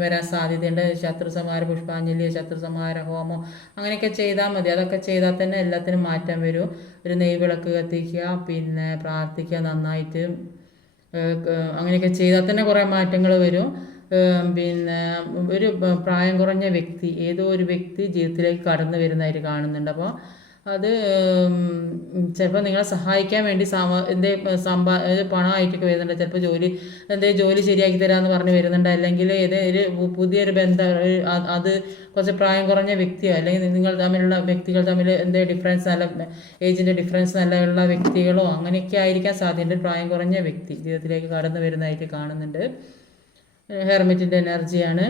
വരാൻ സാധ്യതയുണ്ട്. ശത്രുസംഹാര പുഷ്പാഞ്ജലി, ശത്രുസംഹാര ഹോമം അങ്ങനെയൊക്കെ ചെയ്താൽ മതി. അതൊക്കെ ചെയ്താൽ തന്നെ എല്ലാത്തിനും മാറ്റം വരും. ഒരു നെയ്വിളക്ക് കത്തിക്കുക, പിന്നെ പ്രാർത്ഥിക്കുക നന്നായിട്ട്, അങ്ങനെയൊക്കെ ചെയ്താൽ തന്നെ കുറേ മാറ്റങ്ങൾ വരും. പിന്നെ ഒരു പ്രായം കുറഞ്ഞ വ്യക്തി, ഏതോ ഒരു വ്യക്തി ജീവിതത്തിലേക്ക് കടന്നു വരുന്നതായിട്ട് കാണുന്നുണ്ട്. അപ്പോൾ അത് ചിലപ്പോൾ നിങ്ങളെ സഹായിക്കാൻ വേണ്ടി പണമായിട്ടൊക്കെ വരുന്നുണ്ട്. ചിലപ്പോൾ ജോലി ശരിയാക്കി തരാമെന്ന് പറഞ്ഞ് വരുന്നുണ്ട്. അല്ലെങ്കിൽ പുതിയൊരു ബന്ധം, അത് കുറച്ച് പ്രായം കുറഞ്ഞ വ്യക്തിയോ അല്ലെങ്കിൽ വ്യക്തികൾ തമ്മിൽ ഡിഫറൻസ്, നല്ല ഏജിൻ്റെ ഡിഫറൻസ് ഉള്ള വ്യക്തികളോ അങ്ങനെയൊക്കെ ആയിരിക്കാൻ സാധ്യതയുണ്ട്. പ്രായം കുറഞ്ഞ വ്യക്തി ജീവിതത്തിലേക്ക് കടന്നു വരുന്നതായിട്ട് കാണുന്നുണ്ട്. ഹെർമിറ്റിൻ്റെ എനർജിയാണ്.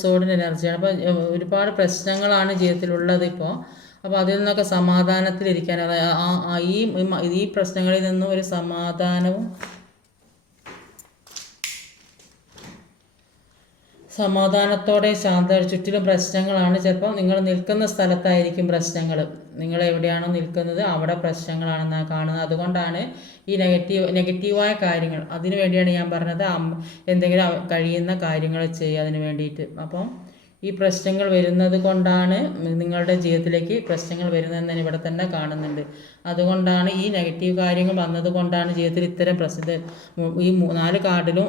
സോഡിൻ്റെ എനർജിയാണ്. അപ്പോൾ ഒരുപാട് പ്രശ്നങ്ങളാണ് ജീവിതത്തിലുള്ളത് ഇപ്പോൾ. അപ്പോൾ അതിൽ നിന്നൊക്കെ സമാധാനത്തിലിരിക്കാൻ, ഈ പ്രശ്നങ്ങളിൽ നിന്നും ഒരു സമാധാനത്തോടെ ചുറ്റിലും പ്രശ്നങ്ങളാണ്. ചിലപ്പോൾ നിങ്ങൾ നിൽക്കുന്ന സ്ഥലത്തായിരിക്കും പ്രശ്നങ്ങൾ, നിങ്ങൾ എവിടെയാണോ നിൽക്കുന്നത് അവിടെ പ്രശ്നങ്ങളാണെന്നാണ് കാണുന്നത്. അതുകൊണ്ടാണ് ഈ നെഗറ്റീവായ കാര്യങ്ങൾ, അതിനു വേണ്ടിയാണ് ഞാൻ പറഞ്ഞത് എന്തെങ്കിലും കഴിയുന്ന കാര്യങ്ങൾ ചെയ്യുക അതിന് വേണ്ടിയിട്ട്. അപ്പം ഈ പ്രശ്നങ്ങൾ വരുന്നത് കൊണ്ടാണ് നിങ്ങളുടെ ജീവിതത്തിലേക്ക് പ്രശ്നങ്ങൾ വരുന്നതെന്ന് ഇവിടെ തന്നെ കാണുന്നുണ്ട്. അതുകൊണ്ടാണ് ഈ നെഗറ്റീവ് കാര്യങ്ങൾ വന്നത് കൊണ്ടാണ് ജീവിതത്തിൽ ഇത്തരം ഈ 4 കാർഡിലും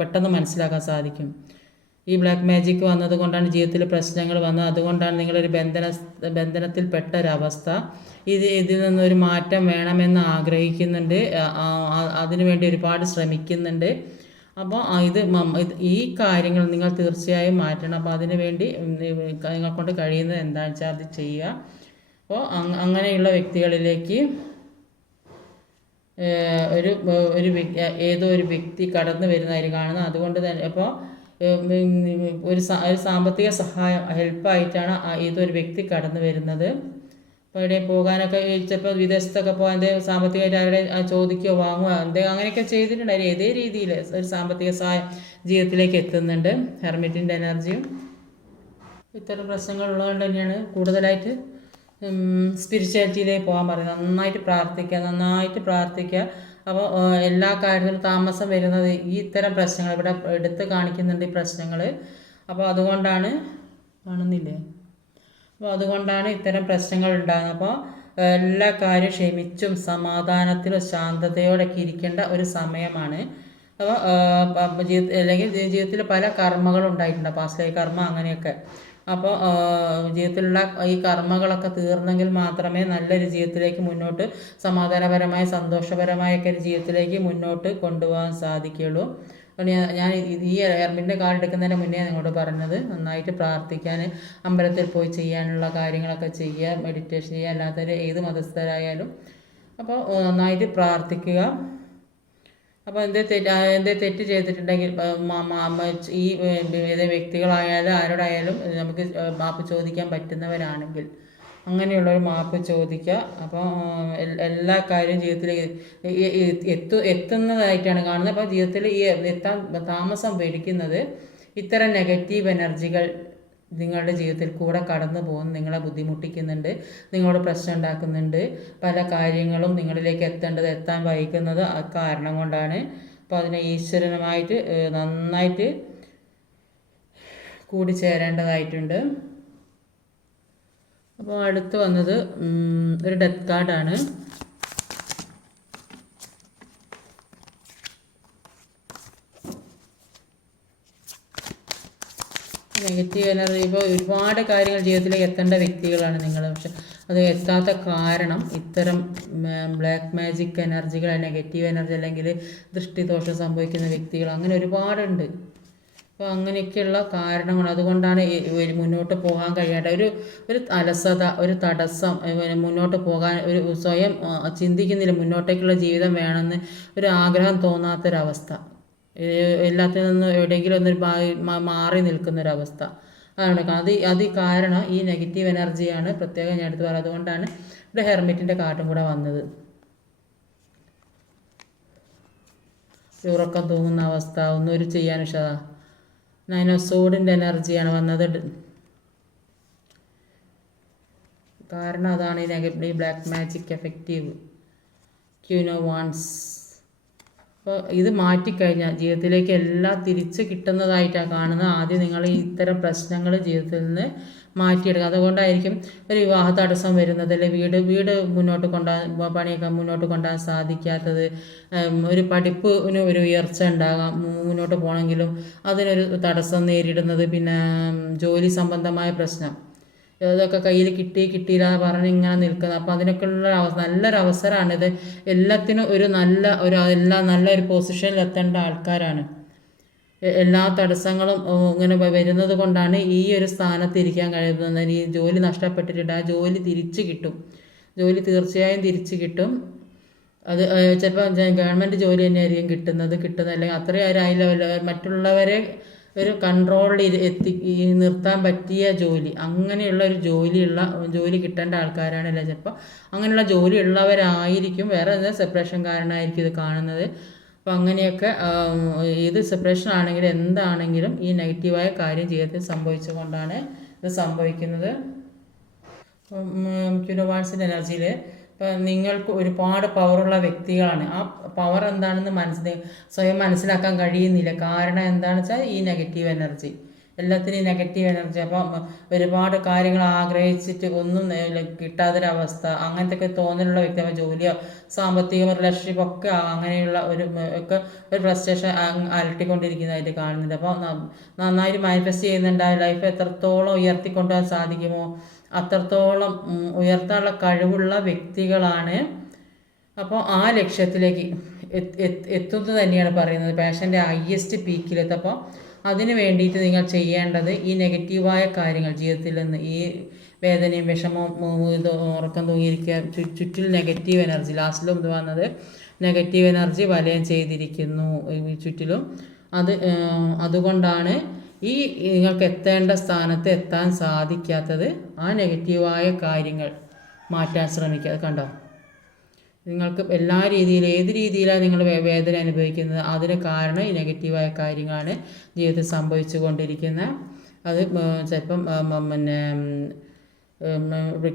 പെട്ടെന്ന് മനസ്സിലാക്കാൻ സാധിക്കും. ഈ ബ്ലാക്ക് മാജിക് വന്നത് കൊണ്ടാണ് ജീവിതത്തിൽ പ്രശ്നങ്ങൾ വന്നത്. അതുകൊണ്ടാണ് നിങ്ങളൊരു ബന്ധനത്തിൽപ്പെട്ട ഒരവസ്ഥ. ഇതിൽ നിന്നൊരു മാറ്റം വേണമെന്ന് ആഗ്രഹിക്കുന്നുണ്ട്, അതിനുവേണ്ടി ഒരുപാട് ശ്രമിക്കുന്നുണ്ട്. അപ്പോൾ ഈ കാര്യങ്ങൾ നിങ്ങൾ തീർച്ചയായും മാറ്റണം. അപ്പോൾ അതിനു വേണ്ടി നിങ്ങളെക്കൊണ്ട് കഴിയുന്നത് എന്താണെന്ന് വെച്ചാൽ അത് ചെയ്യുക. അപ്പോൾ അങ്ങനെയുള്ള വ്യക്തികളിലേക്ക് ഏതോ ഒരു വ്യക്തി കടന്നു വരുന്നതായി കാണുന്നത്. അതുകൊണ്ട് തന്നെ അപ്പോൾ ഒരു സാമ്പത്തിക സഹായം, ഹെൽപ്പായിട്ടാണ് ഏതൊരു വ്യക്തി കടന്നു വരുന്നത്. ഇപ്പോൾ എവിടെ പോകാനൊക്കെ ചിലപ്പോൾ വിദേശത്തൊക്കെ പോകാൻ എന്തെങ്കിലും സാമ്പത്തികമായിട്ട് അവരെ ചോദിക്കുകയോ വാങ്ങുകയോ എന്തെങ്കിലും അങ്ങനെയൊക്കെ ചെയ്തിട്ടുണ്ടായിരുന്നു. ഏതേ രീതിയിൽ ഒരു സാമ്പത്തിക സഹായം ജീവിതത്തിലേക്ക് എത്തുന്നുണ്ട്. ഹെർമിറ്റിൻ്റെ എനർജിയും ഇത്തരം പ്രശ്നങ്ങളുള്ളതുകൊണ്ട് തന്നെയാണ് കൂടുതലായിട്ട് സ്പിരിച്വാലിറ്റിയിലേക്ക് പോകാൻ പറയുന്നത്. നന്നായിട്ട് പ്രാർത്ഥിക്കുക. അപ്പോൾ എല്ലാ കാര്യത്തിലും താമസം വരുന്നത് ഈ ഇത്തരം പ്രശ്നങ്ങൾ ഇവിടെ എടുത്ത് കാണിക്കുന്നുണ്ട് ഈ പ്രശ്നങ്ങൾ. അപ്പോൾ അതുകൊണ്ടാണ് കാണുന്നില്ലേ, അപ്പോൾ അതുകൊണ്ടാണ് ഇത്തരം പ്രശ്നങ്ങൾ ഉണ്ടാകുന്നത്. അപ്പോൾ എല്ലാ കാര്യവും ക്ഷമിച്ചും സമാധാനത്തിലും ശാന്തതയോടൊക്കെ ഇരിക്കേണ്ട ഒരു സമയമാണ്. അപ്പോൾ അല്ലെങ്കിൽ ജീവിതത്തിൽ പല കർമ്മകളും ഉണ്ടായിട്ടുണ്ട്, പാസ്റ്റ് ലൈഫ് കർമ്മ അങ്ങനെയൊക്കെ. അപ്പോൾ ജീവിതത്തിലുള്ള ഈ കർമ്മകളൊക്കെ തീർന്നെങ്കിൽ മാത്രമേ നല്ലൊരു ജീവിതത്തിലേക്ക് മുന്നോട്ട് സമാധാനപരമായ സന്തോഷപരമായൊക്കെ ഒരു ജീവിതത്തിലേക്ക് മുന്നോട്ട് കൊണ്ടുപോകാൻ സാധിക്കുകയുള്ളൂ. ഞാൻ ഈ ഹെർമിറ്റിൻ്റെ കാർഡ് എടുക്കുന്നതിന് മുന്നേ നിങ്ങളോട് പറഞ്ഞത് നന്നായിട്ട് പ്രാർത്ഥിക്കാൻ, അമ്പലത്തിൽ പോയി ചെയ്യാനുള്ള കാര്യങ്ങളൊക്കെ ചെയ്യുക, മെഡിറ്റേഷൻ ചെയ്യുക, അല്ലാത്തവർ ഏത് മതസ്ഥരായാലും അപ്പോൾ നന്നായിട്ട് പ്രാർത്ഥിക്കുക. അപ്പോൾ എന്തേ തെറ്റ് ചെയ്തിട്ടുണ്ടെങ്കിൽ ഈ ഏത് വ്യക്തികളായാലും ആരോടായാലും നമുക്ക് മാപ്പ് ചോദിക്കാൻ പറ്റുന്നവരാണെങ്കിൽ അങ്ങനെയുള്ളൊരു മാപ്പ് ചോദിക്കുക. അപ്പോൾ എല്ലാ കാര്യവും ജീവിതത്തിൽ എത്തുന്നതായിട്ടാണ് കാണുന്നത്. അപ്പോൾ ജീവിതത്തിൽ ഈ എത്താൻ താമസം പേടിക്കുന്നത് ഇത്തരം നെഗറ്റീവ് എനർജികൾ നിങ്ങളുടെ ജീവിതത്തിൽ കൂടെ കടന്നു പോകുന്നു, നിങ്ങളെ ബുദ്ധിമുട്ടിക്കുന്നുണ്ട്, നിങ്ങളോട് പ്രശ്നം ഉണ്ടാക്കുന്നുണ്ട്. പല കാര്യങ്ങളും നിങ്ങളിലേക്ക് എത്താൻ വൈകുന്നത് ആ കാരണം കൊണ്ടാണ്. അപ്പോൾ അതിനെ ഈശ്വരനുമായിട്ട് നന്നായിട്ട് കൂടിച്ചേരേണ്ടതായിട്ടുണ്ട്. അപ്പോൾ അടുത്ത് വന്നത് ഒരു ഡെത്ത് കാർഡാണ്. നെഗറ്റീവ് എനർജി ഇപ്പോൾ ഒരുപാട് കാര്യങ്ങൾ ജീവിതത്തിലേക്ക് എത്തേണ്ട വ്യക്തികളാണ് നിങ്ങൾ. പക്ഷെ അത് എത്താത്ത കാരണം ഇത്തരം ബ്ലാക്ക് മാജിക് എനർജികൾ, നെഗറ്റീവ് എനർജി അല്ലെങ്കിൽ ദൃഷ്ടിദോഷം സംഭവിക്കുന്ന വ്യക്തികൾ അങ്ങനെ ഒരുപാടുണ്ട്. അപ്പോൾ അങ്ങനെയൊക്കെയുള്ള കാരണങ്ങൾ അതുകൊണ്ടാണ് മുന്നോട്ട് പോകാൻ കഴിയാത്ത ഒരു അലസത, ഒരു തടസ്സം, മുന്നോട്ട് പോകാൻ ഒരു സ്വയം ചിന്തിക്കുന്നില്ല, മുന്നോട്ടേക്കുള്ള ജീവിതം വേണമെന്ന് ഒരു ആഗ്രഹം തോന്നാത്തൊരവസ്ഥ, എല്ലാത്തിൽ നിന്നും എവിടെയെങ്കിലും ഒന്നൊരു മാറി നിൽക്കുന്നൊരവസ്ഥ അതാണ്. അത് കാരണം ഈ നെഗറ്റീവ് എനർജിയാണ് പ്രത്യേകം ഞാൻ എടുത്ത് പറയുന്നത്. അതുകൊണ്ടാണ് ഇവിടെ ഹെർമിറ്റിൻ്റെ കാർഡും കൂടെ വന്നത്. ഉറക്കം തൂങ്ങുന്ന അവസ്ഥ, ഒന്നും ഒരു ചെയ്യാൻ നൈൻ ഓഫ് സോഡിൻ്റെ എനർജിയാണ് വന്നത്. കാരണം അതാണ് ഈ negative black magic effective queen of wands. അപ്പോൾ ഇത് മാറ്റിക്കഴിഞ്ഞാൽ ജീവിതത്തിലേക്ക് എല്ലാം തിരിച്ച് കിട്ടുന്നതായിട്ടാണ് കാണുന്നത്. ആദ്യം നിങ്ങൾ ഇത്തരം പ്രശ്നങ്ങൾ ജീവിതത്തിൽ നിന്ന് മാറ്റിയെടുക്കുക. അതുകൊണ്ടായിരിക്കും ഒരു വിവാഹ തടസ്സം വരുന്നത്, അല്ലെങ്കിൽ വീട് മുന്നോട്ട് പണിയൊക്കെ മുന്നോട്ട് കൊണ്ടുപോകാൻ സാധിക്കാത്തത്, ഒരു പഠിപ്പിന് ഒരു ഉയർച്ച ഉണ്ടാകാം, മുന്നോട്ട് പോകണമെങ്കിലും അതിനൊരു തടസ്സം നേരിടുന്നത്, പിന്നെ ജോലി സംബന്ധമായ പ്രശ്നം, ഇതൊക്കെ കയ്യിൽ കിട്ടിയില്ല എന്ന് പറഞ്ഞ് ഇങ്ങനെ നിൽക്കുന്നത്. അപ്പോൾ അതിനൊക്കെയുള്ള നല്ലൊരു അവസരമാണിത്. എല്ലാത്തിനും നല്ലൊരു പൊസിഷനിൽ എത്തേണ്ട ആൾക്കാരാണ്. എല്ലാ തടസ്സങ്ങളും ഇങ്ങനെ വരുന്നത് കൊണ്ടാണ് ഈ ഒരു സ്ഥാനത്ത് ഇരിക്കാൻ കഴിയുന്നത്. ഈ ജോലി നഷ്ടപ്പെട്ടിട്ടുണ്ട്, ആ ജോലി തിരിച്ചു കിട്ടും, ജോലി തീർച്ചയായും തിരിച്ചു കിട്ടും. അത് ചിലപ്പോൾ ഗവൺമെൻറ് ജോലി തന്നെയായിരിക്കും കിട്ടുന്നതല്ലെങ്കിൽ അത്രയും ആയില്ല, മറ്റുള്ളവരെ ഒരു കൺട്രോളിൽ നിർത്താൻ പറ്റിയ ജോലി, അങ്ങനെയുള്ള ഒരു ജോലി കിട്ടേണ്ട ആൾക്കാരാണല്ലോ ചിലപ്പോൾ. അങ്ങനെയുള്ള ജോലി ഉള്ളവരായിരിക്കും, വേറെ സെപ്പറേഷൻ കാരണമായിരിക്കും ഇത് കാണുന്നത്. അപ്പോൾ അങ്ങനെയൊക്കെ ഇത് സെപ്പറേഷൻ ആണെങ്കിലും എന്താണെങ്കിലും ഈ നെഗറ്റീവായ കാര്യം ജീവിതത്തിൽ സംഭവിച്ചുകൊണ്ടാണ് ഇത് സംഭവിക്കുന്നത്. ക്യൂനോവാൻസിൻ്റെ എനർജിയിൽ ഇപ്പം നിങ്ങൾക്ക് ഒരുപാട് പവറുള്ള വ്യക്തികളാണ്. ആ പവർ എന്താണെന്ന് സ്വയം മനസ്സിലാക്കാൻ കഴിയുന്നില്ല. കാരണം എന്താണെന്ന് വെച്ചാൽ ഈ നെഗറ്റീവ് എനർജി, എല്ലാത്തിനും നെഗറ്റീവ് എനർജി. അപ്പം ഒരുപാട് കാര്യങ്ങൾ ആഗ്രഹിച്ചിട്ട് ഒന്നും കിട്ടാത്തൊരവസ്ഥ, അങ്ങനത്തെ ഒക്കെ തോന്നലുള്ള വ്യക്തി, ജോലിയോ സാമ്പത്തിക റിലേഷൻഷിപ്പ് ഒക്കെ അങ്ങനെയുള്ള ഒരു ഫ്രസ്ട്രേഷൻ അലട്ടിക്കൊണ്ടിരിക്കുന്നതായിട്ട് കാണുന്നുണ്ട്. അപ്പോൾ നന്നായിട്ട് മാനിഫെസ്റ്റ് ചെയ്യുന്നുണ്ട്. ലൈഫ് എത്രത്തോളം ഉയർത്തിക്കൊണ്ടുപോകാൻ സാധിക്കുമോ അത്രത്തോളം ഉയർത്താനുള്ള കഴിവുള്ള വ്യക്തികളാണ്. അപ്പോൾ ആ ലക്ഷ്യത്തിലേക്ക് എത്തുന്നത് തന്നെയാണ് പറയുന്നത്, പാഷൻ്റെ ഹയ്യസ്റ്റ് പീക്കിലെത്തപ്പോൾ അതിന് വേണ്ടിയിട്ട് നിങ്ങൾ ചെയ്യേണ്ടത് ഈ നെഗറ്റീവായ കാര്യങ്ങൾ ജീവിതത്തിൽ നിന്ന്, ഈ വേദനയും വിഷമവും ഉറക്കം തൂങ്ങിയിരിക്കുക, ചുറ്റിൽ നെഗറ്റീവ് എനർജി, ലാസ്റ്റിലും ഇത് വന്നത് നെഗറ്റീവ് എനർജി വലയം ചെയ്തിരിക്കുന്നു ചുറ്റിലും. അതുകൊണ്ടാണ് ഈ നിങ്ങൾക്ക് എത്തേണ്ട സ്ഥാനത്ത് എത്താൻ സാധിക്കാത്തത്. ആ നെഗറ്റീവായ കാര്യങ്ങൾ മാറ്റാൻ ശ്രമിക്കുക. അത് കണ്ടോ, നിങ്ങൾക്ക് എല്ലാ രീതിയിലും ഏത് രീതിയിലാണ് നിങ്ങൾ വേദന അനുഭവിക്കുന്നത് അതിന് കാരണം ഈ നെഗറ്റീവായ കാര്യങ്ങളാണ് ജീവിതത്തിൽ സംഭവിച്ചു കൊണ്ടിരിക്കുന്നത്. അത് ചിലപ്പം പിന്നെ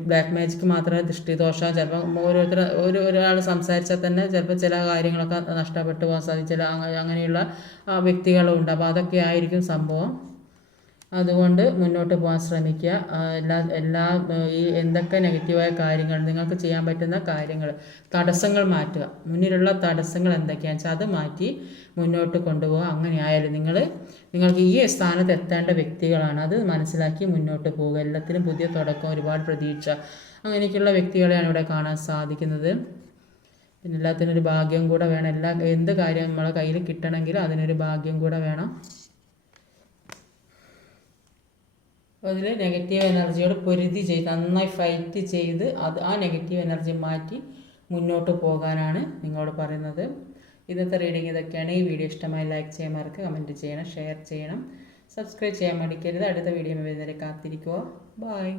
ബ്ലാക്ക് മാജിക്ക് മാത്രമേ ദൃഷ്ടിദോഷം, ചിലപ്പം ഒരാൾ സംസാരിച്ചാൽ തന്നെ ചിലപ്പോൾ ചില കാര്യങ്ങളൊക്കെ നഷ്ടപ്പെട്ടു പോകാൻ സാധിക്കും. ചില അങ്ങനെയുള്ള വ്യക്തികളുണ്ട്. അപ്പോൾ അതൊക്കെ ആയിരിക്കും സംഭവം. അതുകൊണ്ട് മുന്നോട്ട് പോകാൻ ശ്രമിക്കുക. എല്ലാ ഈ എന്തൊക്കെ നെഗറ്റീവായ കാര്യങ്ങൾ നിങ്ങൾക്ക് ചെയ്യാൻ പറ്റുന്ന കാര്യങ്ങൾ, തടസ്സങ്ങൾ മാറ്റുക. മുന്നിലുള്ള തടസ്സങ്ങൾ എന്തൊക്കെയാണെന്ന് വെച്ചാൽ അത് മാറ്റി മുന്നോട്ട് കൊണ്ടുപോകുക. അങ്ങനെയായാലും നിങ്ങൾക്ക് ഈ സ്ഥാനത്ത് എത്തേണ്ട വ്യക്തികളാണ്. അത് മനസ്സിലാക്കി മുന്നോട്ട് പോവുക. എല്ലാത്തിനും പുതിയ തുടക്കം, ഒരുപാട് പ്രതീക്ഷ, അങ്ങനെയൊക്കെയുള്ള വ്യക്തികളെയാണ് ഇവിടെ കാണാൻ സാധിക്കുന്നത്. പിന്നെ എല്ലാത്തിനും ഒരു ഭാഗ്യം കൂടെ വേണം. എന്ത് കാര്യം നമ്മളെ കയ്യിൽ കിട്ടണമെങ്കിലും അതിനൊരു ഭാഗ്യം കൂടെ വേണം. അതിൽ നെഗറ്റീവ് എനർജിയോട് പൊരുതി ചെയ്ത് നന്നായി ഫൈറ്റ് ചെയ്ത് ആ നെഗറ്റീവ് എനർജി മാറ്റി മുന്നോട്ട് പോകാനാണ് നിങ്ങളോട് പറയുന്നത്. ഇന്നത്തെ റീഡിങ് ഇതൊക്കെയാണ്. ഈ വീഡിയോ ഇഷ്ടമായി ലൈക്ക് ചെയ്യാൻ മറക്കുക, കമൻറ്റ് ചെയ്യണം, ഷെയർ ചെയ്യണം, സബ്സ്ക്രൈബ് ചെയ്യാൻ മടിക്കരുത്. അടുത്ത വീഡിയോ വരുന്നവരെ കാത്തിരിക്കുക. ബൈ.